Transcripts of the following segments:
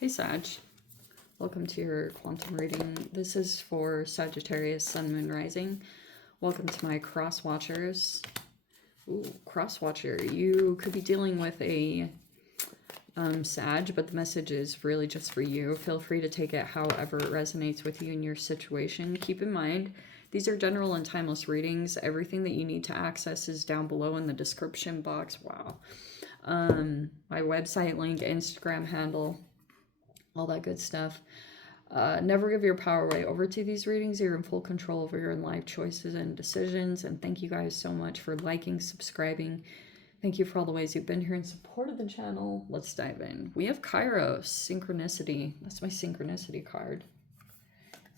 Hey Sag, welcome to your quantum reading. This is for Sagittarius, Sun, Moon, Rising. Welcome to my cross watchers. Ooh, cross watcher. You could be dealing with a Sag, but the message is really just for you. Feel free to take it however it resonates with you in your situation. Keep in mind, these are general and timeless readings. Everything that you need to access is down below in the description box. Wow. My website link, Instagram handle, all that good stuff. Never give your power away. Over to these readings, you're in full control over your life choices and decisions. And thank you guys so much for liking, subscribing. Thank you for all the ways you've been here and supported the channel. Let's dive in. We have Kairos, Synchronicity. That's my Synchronicity card.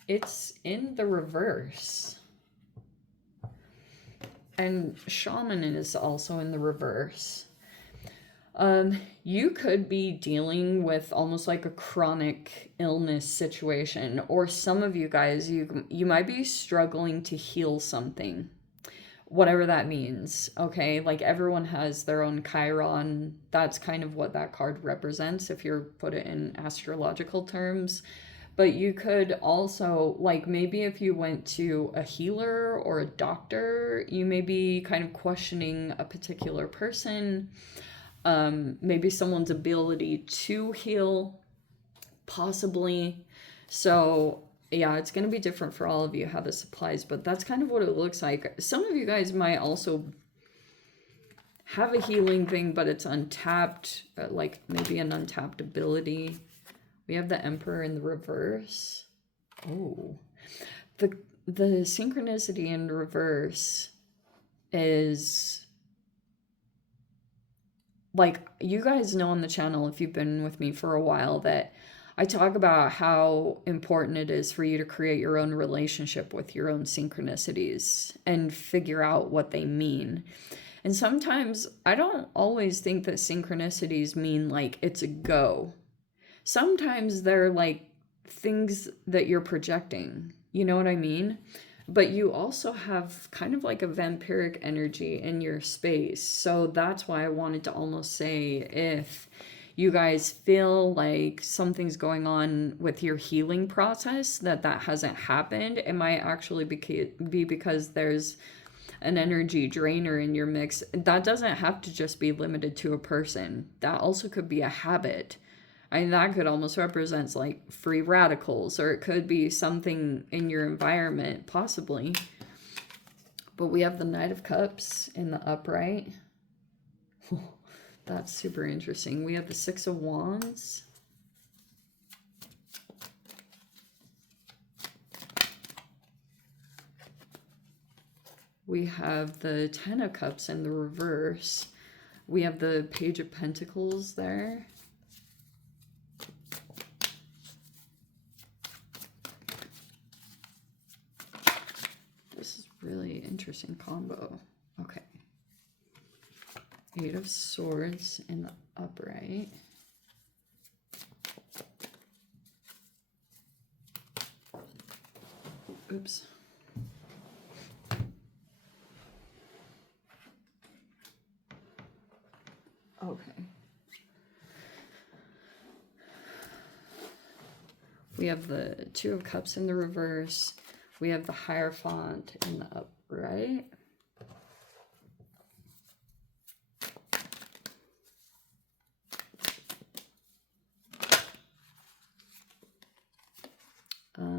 It's in the reverse. And Shoman is also in the reverse. You could be dealing with almost like a chronic illness situation, or some of you guys, you might be struggling to heal something, whatever that means. Okay, like everyone has their own Chiron. That's kind of what that card represents if you're put it in astrological terms. But you could also, like, maybe if you went to a healer or a doctor, you may be kind of questioning a particular person. Maybe someone's ability to heal, possibly. So yeah, it's going to be different for all of you how this applies, but that's kind of what it looks like. Some of you guys might also have a healing thing, but it's untapped, like maybe an untapped ability. We have the Emperor in the reverse. Oh, the synchronicity in reverse is, like, you guys know on the channel, if you've been with me for a while, that I talk about how important it is for you to create your own relationship with your own synchronicities and figure out what they mean. And sometimes I don't always think that synchronicities mean like it's a go. Sometimes they're like things that you're projecting. You know what I mean? But you also have kind of like a vampiric energy in your space. So that's why I wanted to almost say, if you guys feel like something's going on with your healing process, that hasn't happened, it might actually be because there's an energy drainer in your mix. That doesn't have to just be limited to a person. That also could be a habit. I mean, that could almost represent like free radicals, or it could be something in your environment, possibly. But we have the Knight of Cups in the upright. That's super interesting. We have the Six of Wands. We have the Ten of Cups in the reverse. We have the Page of Pentacles there. Really interesting combo. Okay. Eight of Swords in the upright. Oops. Okay. We have the Two of Cups in the reverse. We have the Hierophant in the upright.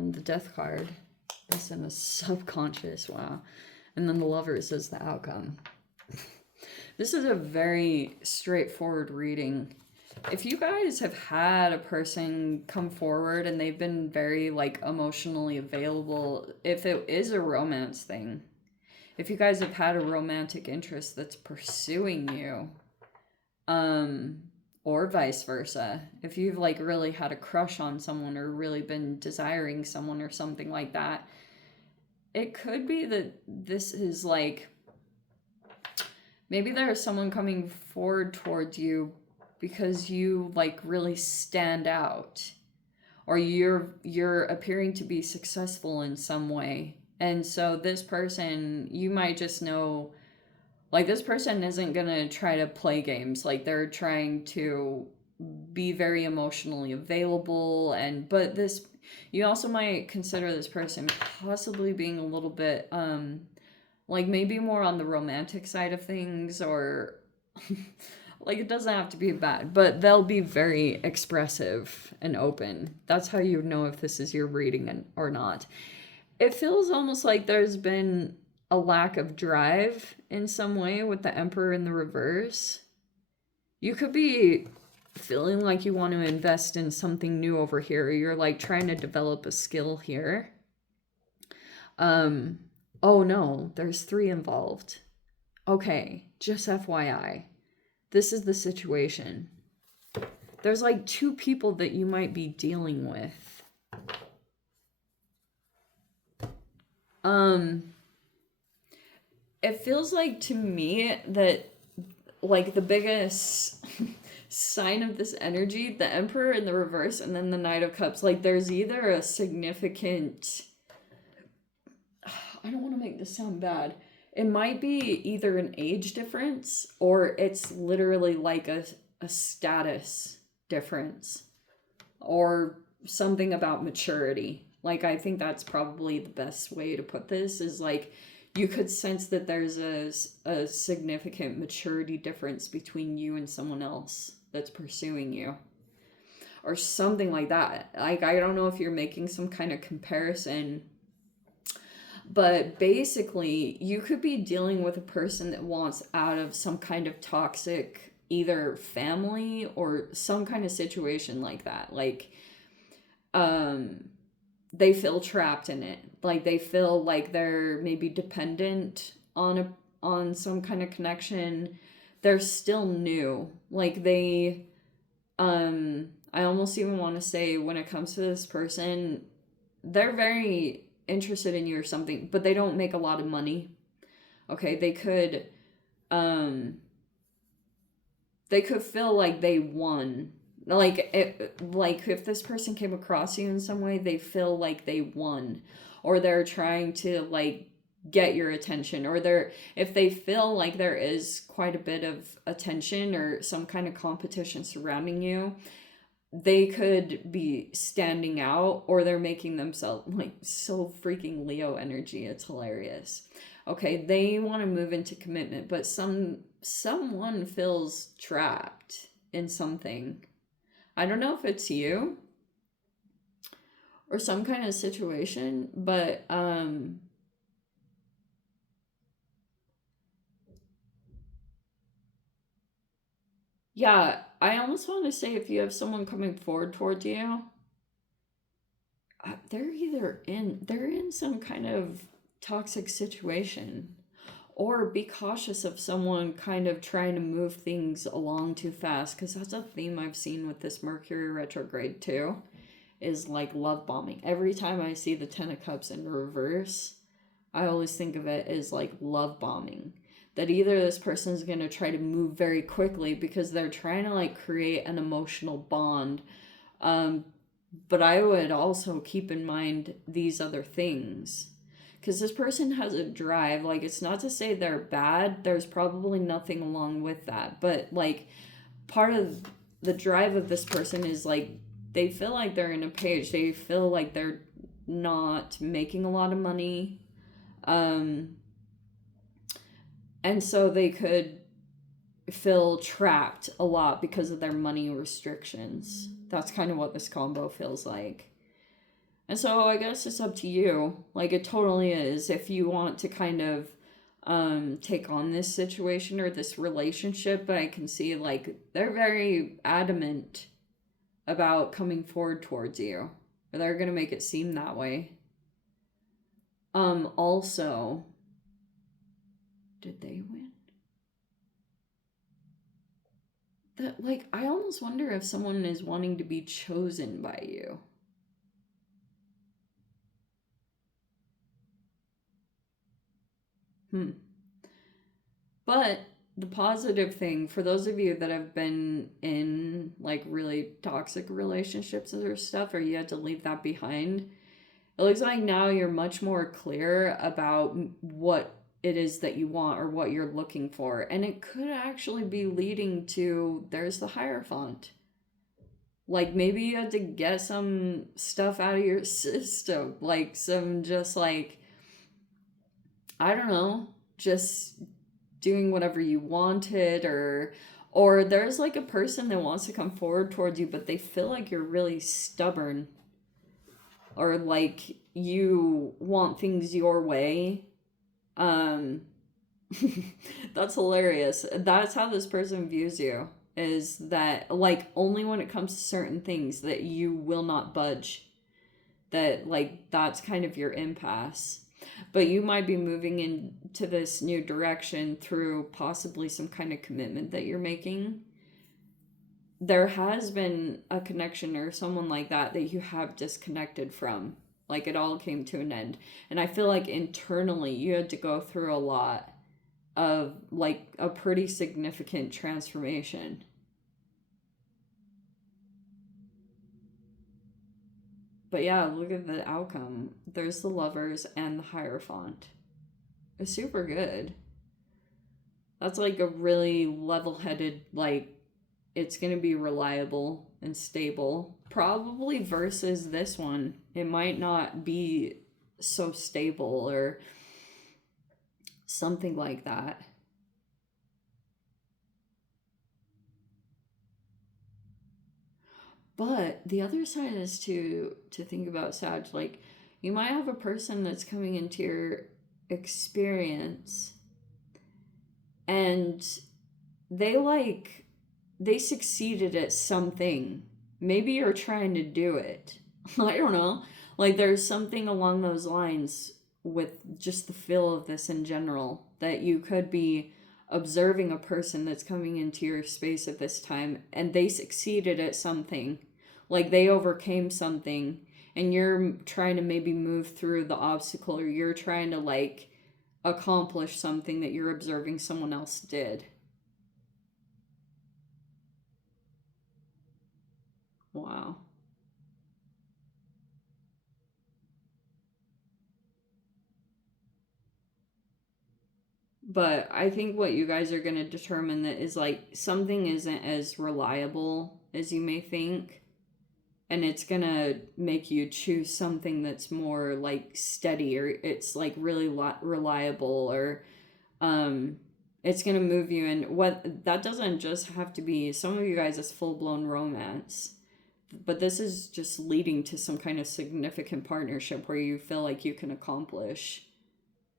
The Death card is in a subconscious. Wow. And then the Lovers is the outcome. This is a very straightforward reading. If you guys have had a person come forward and they've been very like emotionally available, if it is a romance thing, if you guys have had a romantic interest that's pursuing you, or vice versa, if you've like really had a crush on someone or really been desiring someone or something like that, it could be that this is like, maybe there's someone coming forward towards you because you like really stand out, or you're appearing to be successful in some way. And so this person, you might just know, like, this person isn't gonna try to play games. Like, they're trying to be very emotionally available, but this, you also might consider this person possibly being a little bit like maybe more on the romantic side of things, or like it doesn't have to be bad, but they'll be very expressive and open. That's how you know if this is your reading or not. It feels almost like there's been a lack of drive in some way with the Emperor in the reverse. You could be feeling like you want to invest in something new over here. You're like trying to develop a skill here. Oh no, there's 3 involved. Okay, just FYI. This is the situation. There's like 2 people that you might be dealing with. It feels like to me that like the biggest sign of this energy, the Emperor in the reverse and then the Knight of Cups, like there's either a significant, I don't want to make this sound bad, it might be either an age difference or it's literally like a status difference or something about maturity. Like I think that's probably the best way to put this, is like you could sense that there's a significant maturity difference between you and someone else that's pursuing you. Or something like that. Like, I don't know if you're making some kind of comparison, but basically, you could be dealing with a person that wants out of some kind of toxic, either family or some kind of situation like that. Like, they feel trapped in it. Like they feel like they're maybe dependent on some kind of connection. They're still new. Like they I almost even want to say, when it comes to this person, they're very interested in you or something, but they don't make a lot of money. Okay, they could feel like they won. Like if this person came across you in some way, they feel like they won, or they're trying to like get your attention, or if they feel like there is quite a bit of attention or some kind of competition surrounding you, they could be standing out, or they're making themselves like so freaking Leo energy. It's hilarious. Okay, they want to move into commitment, but someone feels trapped in something. I don't know if it's you or some kind of situation, but yeah, I almost want to say, if you have someone coming forward towards you, they're in some kind of toxic situation, or be cautious of someone kind of trying to move things along too fast, because that's a theme I've seen with this Mercury retrograde too, is like love bombing. Every time I see the 10 of Cups in reverse, I always think of it as like love bombing. That either this person is going to try to move very quickly because they're trying to like create an emotional bond. But I would also keep in mind these other things, because this person has a drive. Like, it's not to say they're bad. There's probably nothing along with that. But like, part of the drive of this person is like, they feel like they're in a page. They feel like they're not making a lot of money. And so they could feel trapped a lot because of their money restrictions. That's kind of what this combo feels like. And so I guess it's up to you. Like, it totally is. If you want to kind of take on this situation or this relationship, but I can see like they're very adamant about coming forward towards you, or they're going to make it seem that way. Also, did they win? That, like, I almost wonder if someone is wanting to be chosen by you. But the positive thing, for those of you that have been in like really toxic relationships or stuff, or you had to leave that behind, it looks like now you're much more clear about what it is that you want or what you're looking for. And it could actually be leading to, there's the Hierophant. Like maybe you had to get some stuff out of your system, like some just like, I don't know, just doing whatever you wanted, or there's like a person that wants to come forward towards you but they feel like you're really stubborn, or like you want things your way. um that's hilarious. That's how this person views you, is that like only when it comes to certain things that you will not budge, that like that's kind of your impasse. But you might be moving into this new direction through possibly some kind of commitment that you're making. There has been a connection or someone like that you have disconnected from. Like it all came to an end. And I feel like internally you had to go through a lot of like a pretty significant transformation. But yeah, look at the outcome. There's the Lovers and the Hierophant. It's super good. That's like a really level-headed, like, it's going to be reliable and stable. Probably versus this one, it might not be so stable or something like that. But the other side is to think about, Sag, like you might have a person that's coming into your experience and they like they succeeded at something. Maybe you're trying to do it. I don't know. Like there's something along those lines with just the feel of this in general, that you could be observing a person that's coming into your space at this time and they succeeded at something. Like they overcame something and you're trying to maybe move through the obstacle, or you're trying to like accomplish something that you're observing someone else did. Wow. But I think what you guys are going to determine that is like something isn't as reliable as you may think. And it's going to make you choose something that's more like steady, or it's like really reliable, or um, it's going to move you in. What that doesn't just have to be, some of you guys, is full blown romance. But this is just leading to some kind of significant partnership where you feel like you can accomplish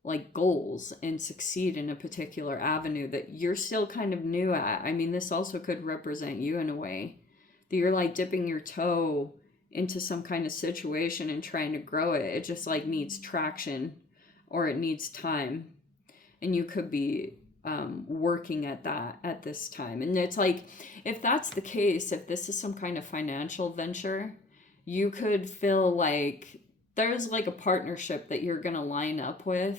like goals and succeed in a particular avenue that you're still kind of new at. I mean, this also could represent you in a way that you're like dipping your toe into some kind of situation and trying to grow it. It just like needs traction, or it needs time. And you could be working at that at this time. And it's like, if that's the case, if this is some kind of financial venture, you could feel like there's like a partnership that you're going to line up with,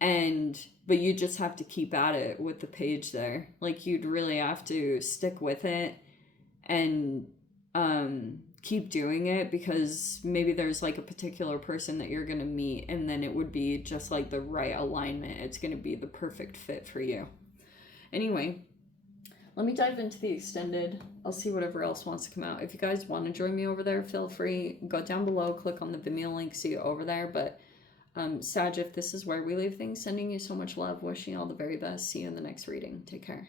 and but you just have to keep at it with the Page there. Like you'd really have to stick with it and keep doing it, because maybe there's like a particular person that you're going to meet and then it would be just like the right alignment. It's going to be the perfect fit for you. Anyway, let me dive into the extended. I'll see whatever else wants to come out. If you guys want to join me over there, feel free. Go down below, click on the Vimeo link, see you over there. But Sag, if this is where we leave things, sending you so much love, wishing you all the very best. See you in the next reading. Take care.